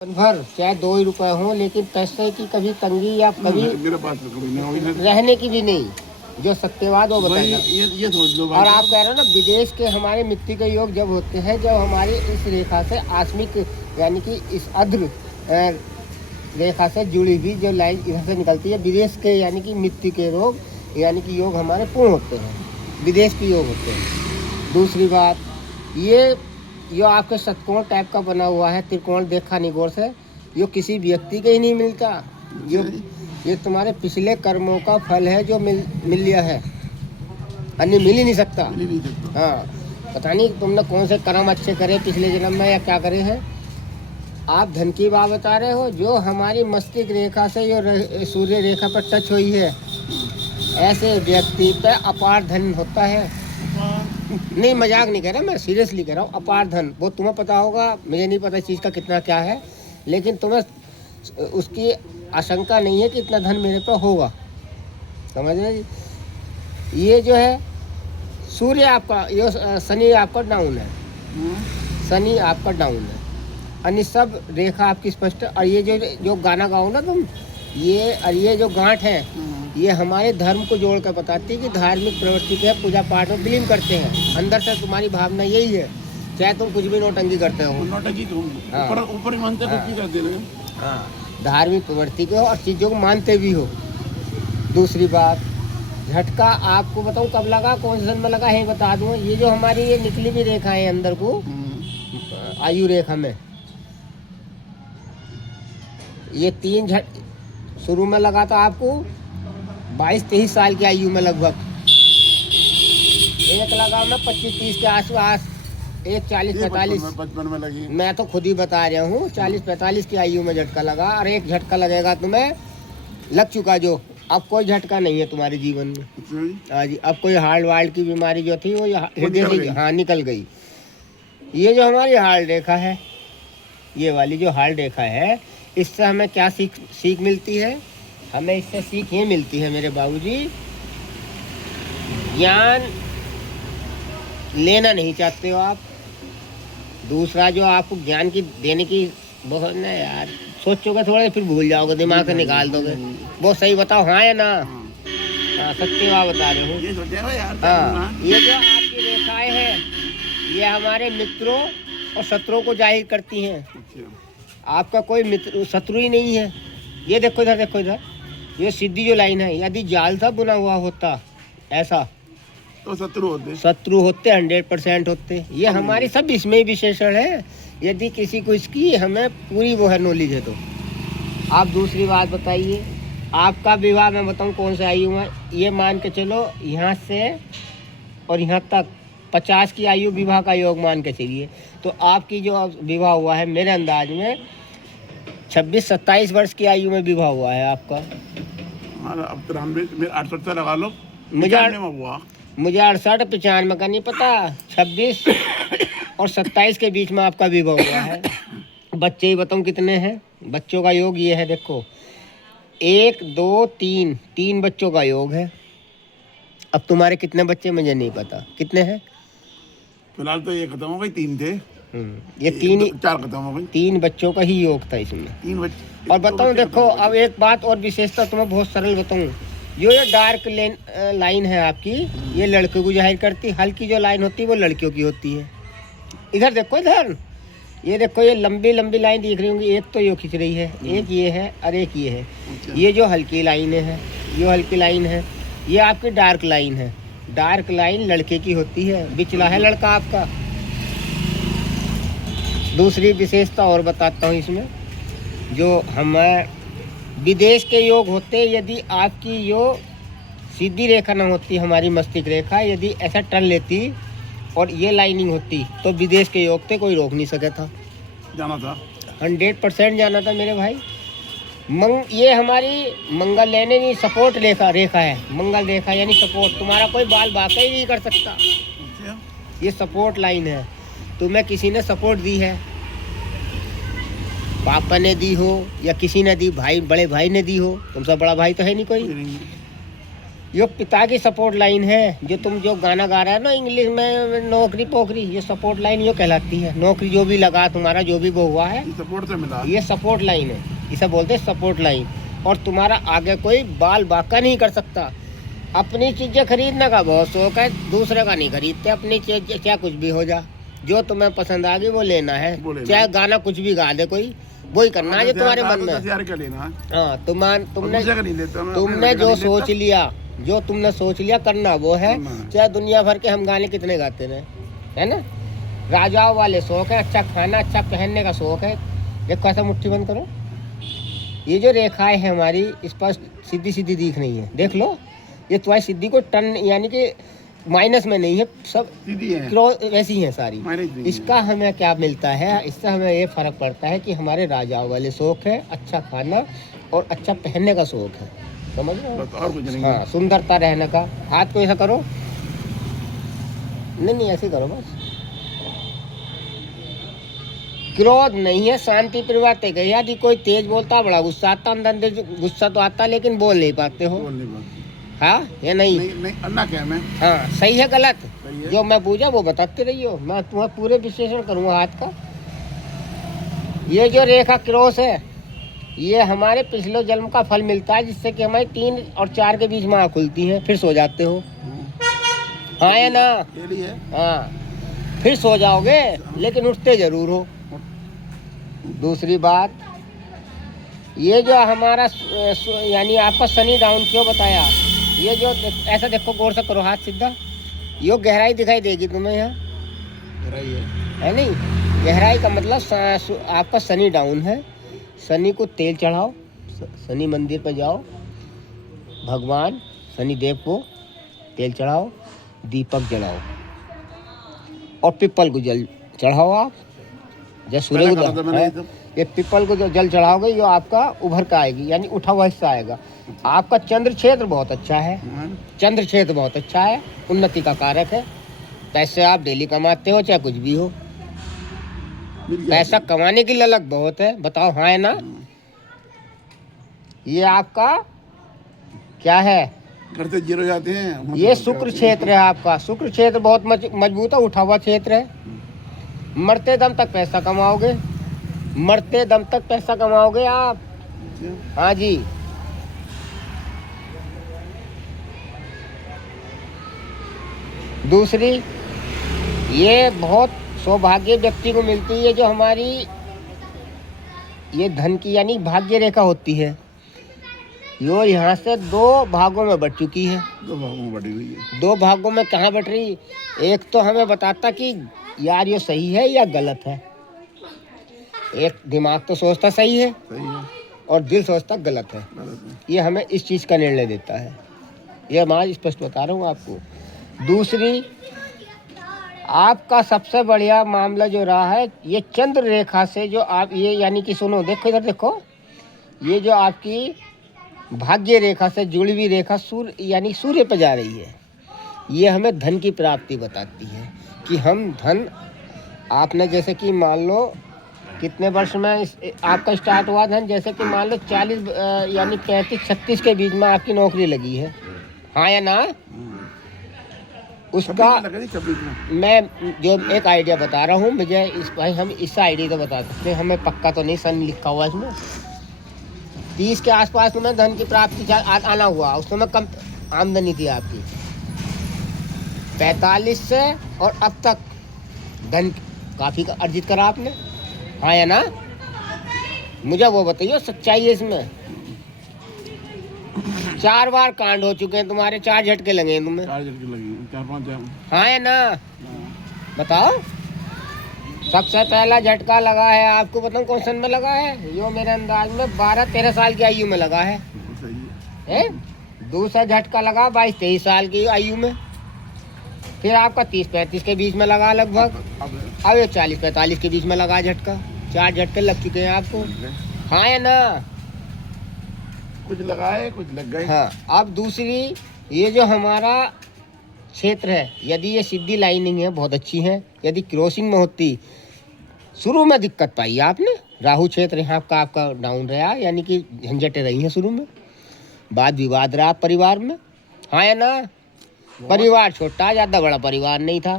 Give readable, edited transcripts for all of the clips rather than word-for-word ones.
दिन भर चाहे 2 ही रुपए हो, लेकिन पैसे की कभी तंगी या कभी मेरे पास तो कभी नहीं हुई। रहने की भी नहीं। जो सत्यवाद वो भाई बताएगा। ये सोच लो भाई। और आप कह रहे हो ना, विदेश के हमारे मिट्टी के योग जब होते हैं, जब हमारी इस रेखा से आसमिक यानी कि इस अध्र रेखा से जुड़ी हुई जो लाइन इधर से निकलती है, विदेश के यानी कि मिट्टी के रोग यानी कि योग हमारे पूर्ण होते हैं, विदेश के योग होते हैं। दूसरी बात, ये जो आपके षटकोण टाइप का बना हुआ है, त्रिकोण देखा नहीं गौर से, ये किसी व्यक्ति के ही नहीं मिलता। ये तुम्हारे पिछले कर्मों का फल है जो मिल लिया है, अन्य मिल ही नहीं सकता। हाँ, पता नहीं तुमने कौन से कर्म अच्छे करे पिछले जन्म में या क्या करे हैं। आप धन की बात बता रहे हो, जो हमारी मस्तिष्क रेखा से जो सूर्य रेखा पर टच हुई है, ऐसे व्यक्ति पे अपार धन होता है। नहीं, मजाक नहीं कह रहा, मैं सीरियसली कह रहा हूँ। अपार धन वो तुम्हें पता होगा, मुझे नहीं पता इस चीज़ का कितना क्या है, लेकिन तुम्हें उसकी आशंका नहीं है कि इतना धन मेरे पे होगा। समझ रहे जी। ये जो है सूर्य आपका, ये शनि आपका डाउन है, शनि आपका डाउन है, अन्य सब रेखा आपकी स्पष्ट है। और ये जो गाना गाओ ना तुम, ये जो गांठ है, ये हमारे धर्म को जोड़ कर बताती है कि धार्मिक प्रवृत्ति के पूजा पाठ में विलीन करते हैं। अंदर से तुम्हारी भावना यही है, चाहे तुम कुछ भी नौटंकी करते हो। नौटंकी तो ऊपर ही मानते हाँ, कुछ भी करते रहे। हाँ, धार्मिक प्रवृत्ति को और चीज़ों को मानते भी हो। दूसरी बात, झटका आपको बताऊँ कब लगा, कौन से जन्म में लगा है बता दूँ। ये जो हमारी ये निकली भी रेखा है अंदर को, आयु रेखा में, ये 3 शुरू में लगा था आपको 22-23 साल की आयु में लगभग। एक लगा मैं 25-30 के आसपास, एक 40-45 बचपन में लगी। मैं तो खुद ही बता रहा हूँ, 40-45 की आयु में झटका लगा। और एक झटका लगेगा तुम्हें, लग चुका जो, अब कोई झटका नहीं है तुम्हारे जीवन में। हाँ जी, अब कोई हार्ट वार्ट की बीमारी जो थी वो हृदय की, हाँ, निकल गई। ये जो हमारी हार्ट रेखा है, ये वाली जो हार्ट रेखा है, इससे हमें क्या सीख मिलती है? हमें इससे सीख ये मिलती है मेरे बाबूजी, ज्ञान लेना नहीं चाहते हो आप। दूसरा जो आपको ज्ञान की देने की बहुत ना यार, सोचोगे थोड़ा फिर भूल जाओगे, दिमाग से निकाल दोगे। वो सही बताओ, हाँ या ना? हाँ, सत्य बात बता रहे हो। हाँ, ये जो आपकी रेखाएं हैं, ये हमारे मित्रों और शत्रुओं को जाहिर करती हैं। आपका कोई मित्र शत्रु ही नहीं है। ये देखो इधर, देखो इधर, ये सीधी जो लाइन है, यदि जाल सा बुना हुआ होता ऐसा तो शत्रु होते 100% होते। ये हमारी सब इसमें ही विशेषण है। यदि किसी को इसकी हमें पूरी वो है नॉलेज है तो। आप दूसरी बात बताइए, आपका विवाह मैं बताऊँ कौन से आयु में, ये मान के चलो यहाँ से और यहाँ तक 50 की आयु विवाह का योग मान के चलिए। तो आपकी जो विवाह हुआ है, मेरे अंदाज में 26-27 वर्ष की आयु में विवाह हुआ है आपका। अब 68 लगा लो। मुझे 68-95 का नहीं पता, 26 और 27 के बीच में आपका विवाह हुआ है। बच्चे ही बताऊँ कितने हैं? बच्चों का योग ये है, देखो, 1 2 3 बच्चों का योग है। अब तुम्हारे कितने बच्चे मुझे नहीं पता, कितने हैं? फिलहाल तो ये खत्म हो गई, 3 थे। ये 4 खत्म हो गई। 3 बच्चों का ही योग था इसमें। 3 बच्चे। और बताऊँ, देखो अब एक बात और विशेषता तुम्हें बहुत सरल बताऊँ, ये डार्क लाइन है आपकी, ये लड़कों को जाहिर करती, हल्की जो लाइन होती है वो लड़कियों की होती है। इधर देखो, इधर ये देखो, ये लंबी लंबी लाइन दिख रही होंगी, एक तो ये खिंच रही है, एक ये है और एक ये है। ये जो हल्की लाइन है, ये हल्की लाइन है, ये आपकी डार्क लाइन है। डार्क लाइन लड़के की होती है, बिचला है लड़का आपका। दूसरी विशेषता और बताता हूँ इसमें, जो हमें विदेश के योग होते, यदि आपकी यो सीधी रेखा न होती, हमारी मस्तिष्क रेखा यदि ऐसा टर्न लेती और ये लाइनिंग होती, तो विदेश के योग थे कोई रोक नहीं सके था, जाना था, 100% जाना था मेरे भाई। ये हमारी मंगल लेने नहीं, सपोर्ट रेखा है, मंगल रेखा यानी सपोर्ट। तुम्हारा कोई बाल बाका ही नहीं कर सकता, ये सपोर्ट लाइन है। तुम्हें किसी ने सपोर्ट दी है, पापा ने दी हो या किसी ने दी, भाई बड़े भाई ने दी हो, तुमसे बड़ा भाई तो है नहीं कोई। ये पिता की सपोर्ट लाइन है। जो तुम जो गाना गा रहा है ना इंग्लिश में, नौकरी पोखरी, ये सपोर्ट लाइन ये कहलाती है। नौकरी जो भी लगा तुम्हारा, जो भी वो हुआ है, सपोर्ट से मिला। ये सपोर्ट लाइन है, इसे बोलते हैं सपोर्ट लाइन। और तुम्हारा आगे कोई बाल बाका नहीं कर सकता। अपनी चीज़ें खरीदने का बहुत शौक है, दूसरे का नहीं खरीदते। अपनी चीज़ चाहे कुछ भी हो जा, जो तुम्हें पसंद आ गई वो लेना है। वो लेना चाहे गाना कुछ भी गा दे कोई, वही करना है जो तुम्हारे मन में। 10,000 का लेना है। हाँ, तुमने दूसरे का नहीं लेता मैं, तुमने अपने जो का नहीं सोच लेता। लिया, जो तुमने सोच लिया करना वो है। करना है। चाहे दुनिया भर के हम गाने कितने गाते रहे, है ना। राजाओं वाले शौक है, अच्छा खाना, अच्छा पहनने का शौक है। देखो ऐसा मुट्ठी बंद करो, ये जो रेखाएं हैं हमारी स्पष्ट सीधी सीधी दिख रही है, देख लो। ये तुम्हारी सिद्धि को टन यानी कि माइनस में नहीं है, सब सीधी है, वैसी है सारी। माइनस नहीं है। इसका हमें क्या मिलता है, इससे हमें ये फर्क पड़ता है कि हमारे राजाओं वाले शौक है, अच्छा खाना और अच्छा पहनने का शौक है। समझ रहे हो? बस और कुछ नहीं हाँ, है। सुंदरता रहने का। हाथ को ऐसा करो, नहीं ऐसे करो बस। क्रोध नहीं है, शांति परिवर्तक है। यदि कोई तेज बोलता, बड़ा गुस्सा आता, अंदर गुस्सा तो आता लेकिन बोल नहीं पाते हो। बोल नहीं पाती। हाँ या नहीं? नहीं अन्ना क्या मैं। हाँ, सही है गलत? सही है। जो मैं पूछा वो बताते रहियो, मैं तुम्हें पूरे विश्लेषण करूँगा हाथ का। ये जो रेखा क्रॉस है, ये हमारे पिछले जन्म का फल मिलता है, जिससे कि हमारी 3 और 4 के बीच में आँख खुलती है, फिर सो जाते हो। हाँ या ना? ये लिए है। हाँ, फिर सो जाओगे लेकिन उठते जरूर हो। दूसरी बात, ये जो हमारा यानी आपका शनि डाउन क्यों बताया, ये जो ऐसा देखो, गौर से करो, हाथ सीधा, ये गहराई दिखाई देगी तुम्हें यहाँ, गहराई है नहीं? गहराई का मतलब आपका शनि डाउन है। शनि को तेल चढ़ाओ, शनि मंदिर पर जाओ, भगवान शनि देव को तेल चढ़ाओ, दीपक जलाओ और पिपल को जल चढ़ाओ। आप जब सूर्य को ये पिपल को जो जल चढ़ाओगे, ये आपका उभर का आएगी, यानी उठा हुआ हिस्सा आएगा। आपका चंद्र क्षेत्र बहुत अच्छा है, चंद्र क्षेत्र बहुत अच्छा है, उन्नति का कारक है। पैसे आप डेली कमाते हो, चाहे कुछ भी हो, पैसा कमाने की ललक बहुत है। बताओ हाँ है ना? ये आपका क्या है? घर से जीरो जाते हैं। ये शुक्र क्षेत्र है आपका। शुक्र क्षेत्र बहुत मजबूत है, उठा हुआ क्षेत्र है। मरते दम तक पैसा कमाओगे, मरते दम तक पैसा कमाओगे आप। हाँ जी। दूसरी, ये बहुत सौभाग्य व्यक्ति को मिलती है, जो हमारी ये धन की यानी भाग्य रेखा होती है। यो यहाँ से 2 भागों में बट चुकी है। 2 भागों में बटी हुई है। 2 भागों में कहाँ बट रही? एक तो हमें बताता कि यार ये सही है या गलत है। एक दिमाग तो सोचता सही है और दिल सोचता गलत है। ये हमें इस चीज़ का निर्णय देता है। ये मैं स्पष्ट बता रहा हूँ आपको। दूसरी, आपका सबसे बढ़िया मामला जो रहा है, ये चंद्र रेखा से जो आप ये यानी कि सुनो, देखो इधर देखो, ये जो आपकी भाग्य रेखा से जुड़ी हुई रेखा सूर्य यानी सूर्य पर जा रही है। ये हमें धन की प्राप्ति बताती है कि हम धन, आपने जैसे कि मान लो कितने वर्ष में आपका स्टार्ट हुआ धन, जैसे कि मान लो 40 यानी 35-36 के बीच में आपकी नौकरी लगी है। हाँ या ना? उसका मैं जो एक आइडिया बता रहा हूँ, मुझे इस भाई हम इस आइडिया तो बता सकते हैं, हमें पक्का तो नहीं सन लिखा हुआ इसमें। 30 के आसपास में धन की प्राप्ति आना हुआ, उस समय कम आमदनी थी आपकी। 45 से और अब तक धन काफ़ी अर्जित करा आपने। हाँ या ना? मुझे वो बताइए सच्चाई है इसमें। 4 बार कांड हो चुके हैं तुम्हारे, 4 झटके लगे हैं तुम्हें। 4 झटके लगे, 4-5। हाँ या ना? बताओ। सबसे पहला झटका लगा है आपको, बताऊँ कौन सन में लगा है? यो मेरे अंदाज में 12-13 साल की आयु में लगा है। सही है। दूसरा झटका लगा 22-23 साल की आयु में। फिर आपका 30-35 के बीच में लगा लगभग। अब ये 40-45 के बीच में लगा झटका। 4 झटके लग चुके हैं आपको। हाँ या ना? कुछ लगा है, कुछ लग गए। हाँ। अब दूसरी, ये जो हमारा क्षेत्र है, यदि ये सीधी लाइनिंग है बहुत अच्छी है, यदि क्रॉसिंग में होती, शुरू में दिक्कत पाई आपने, राहु क्षेत्र यहाँ का आपका डाउन रहा, यानी कि झंझटें रही हैं शुरू में, वाद विवाद रहा परिवार में, हाँ या ना? परिवार छोटा, ज्यादा बड़ा परिवार नहीं था।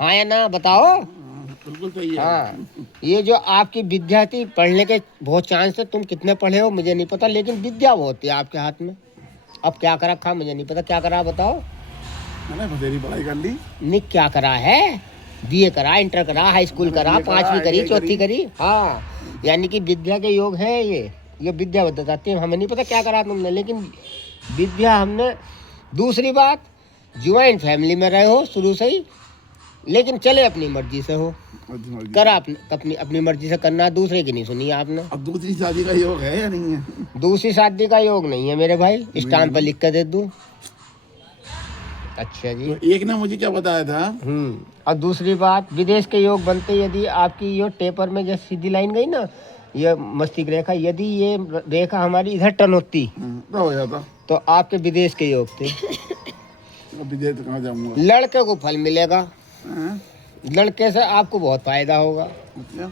हाँ या ना? बताओ। बिल्कुल सही है। हाँ, ये जो आपकी विद्या थी, पढ़ने के बहुत चांस थे। तुम कितने पढ़े हो मुझे नहीं पता, लेकिन विद्या बहुत थी आपके हाथ में। अब क्या करा खा मुझे नहीं पता, क्या करा बताओ। मैंने बथेरी पढ़ाई कर ली। नहीं, क्या करा है? बीए करा, इंटर करा, हाई स्कूल करा, BA करा, 5वीं करी, IA 4थी करी। हाँ, यानी कि विद्या के योग है ये विद्या बताती है। हमें नहीं पता क्या करा तुमने, लेकिन विद्या हमने। दूसरी बात, ज्वाइंट फैमिली में रहे हो शुरू से ही, लेकिन चले अपनी मर्जी से हो। करा अपनी मर्जी से करना, दूसरे की नहीं सुनी आपने। अब दूसरी शादी का योग है या नहीं है? दूसरी शादी का योग नहीं है मेरे भाई, स्टाम्प पर लिख कर दे दूं। अच्छा जी। तो एक ने मुझे क्या बताया था? और दूसरी बात, विदेश के योग बनते यदि आपकी ये टेपर में जैसे सीधी लाइन गई ना, ये मस्तिष्क रेखा, यदि ये रेखा हमारी इधर टर्न होती तो हो जाता। तो आपके विदेश के योग थे। अब विदेश कहाँ जाऊंगा? लड़के को फल मिलेगा, हाँ? लड़के से आपको बहुत फायदा होगा। अच्छा।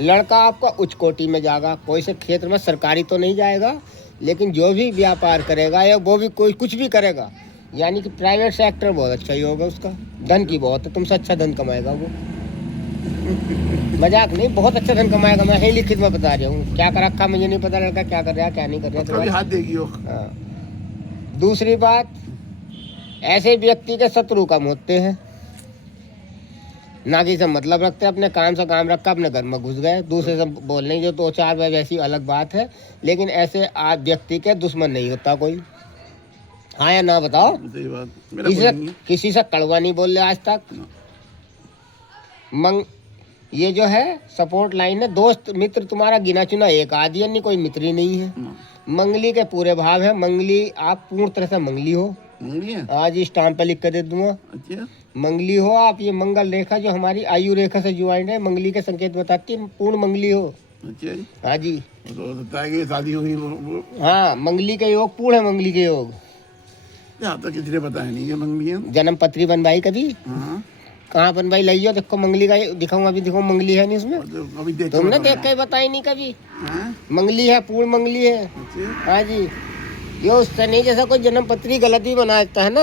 लड़का आपका उच्च कोटि में जाएगा, कोई से क्षेत्र में सरकारी तो नहीं जाएगा, लेकिन जो भी व्यापार करेगा या वो भी कोई कुछ भी करेगा, यानी कि प्राइवेट सेक्टर बहुत अच्छा ही होगा उसका। धन की बहुत है, तुमसे अच्छा धन कमाएगा वो। मजाक नहीं, बहुत अच्छा धन कमाएगा। मैं ही लिखित में बता रहा हूँ। क्या कर रखा मुझे नहीं पता, लड़का क्या कर रहा है क्या नहीं कर रहा कभी हाथ देगी हो। हाँ। दूसरी बात, ऐसे व्यक्ति के शत्रु कम होते हैं, ना कि से मतलब रखते, अपने काम से काम रखा, अपने घर में घुस गए, दूसरे से बोलने जो 2-4 बार वैसी अलग बात है, लेकिन ऐसे आप व्यक्ति के दुश्मन नहीं होता कोई। हाँ या ना बताओ। सही बात। मेरा कोई नहीं है। किसी से कड़वा नहीं बोल रहे आज तक। ये जो है सपोर्ट लाइन है, दोस्त मित्र तुम्हारा गिना चुना एक आदि, नहीं कोई मित्र ही नहीं है। मंगली के पूरे भाव है, मंगली आप पूर्ण तरह से मंगली हो। मंगली है? आज स्टाम्प पे लिख कर दे दूंगा। अच्छा। मंगली हो आप। ये मंगल रेखा जो हमारी आयु रेखा से ज्वाइंट है, मंगली के संकेत बताती है, पूर्ण मंगली हो। अच्छा जी। हाँ जी। तो लगता है कि शादी हुई वो। हाँ, मंगली के योग पूर्ण है, मंगली के योग। यहाँ तो किसी ने बताया नहीं कि मंगली है। जन्म पत्री बनवाई कभी? हाँ। कहाँ बनवाई? लाइयो देखो मंगली का दिखाऊंगा, अभी देखो मंगली है नहीं उसमें। अभी देख तुमने देख के बताई नहीं कभी। हाँ? मंगली है, पूर्ण मंगली है। अच्छा। हाँ जी। ये उससे नहीं जैसा कोई जन्म पत्री गलत भी बना देता है ना।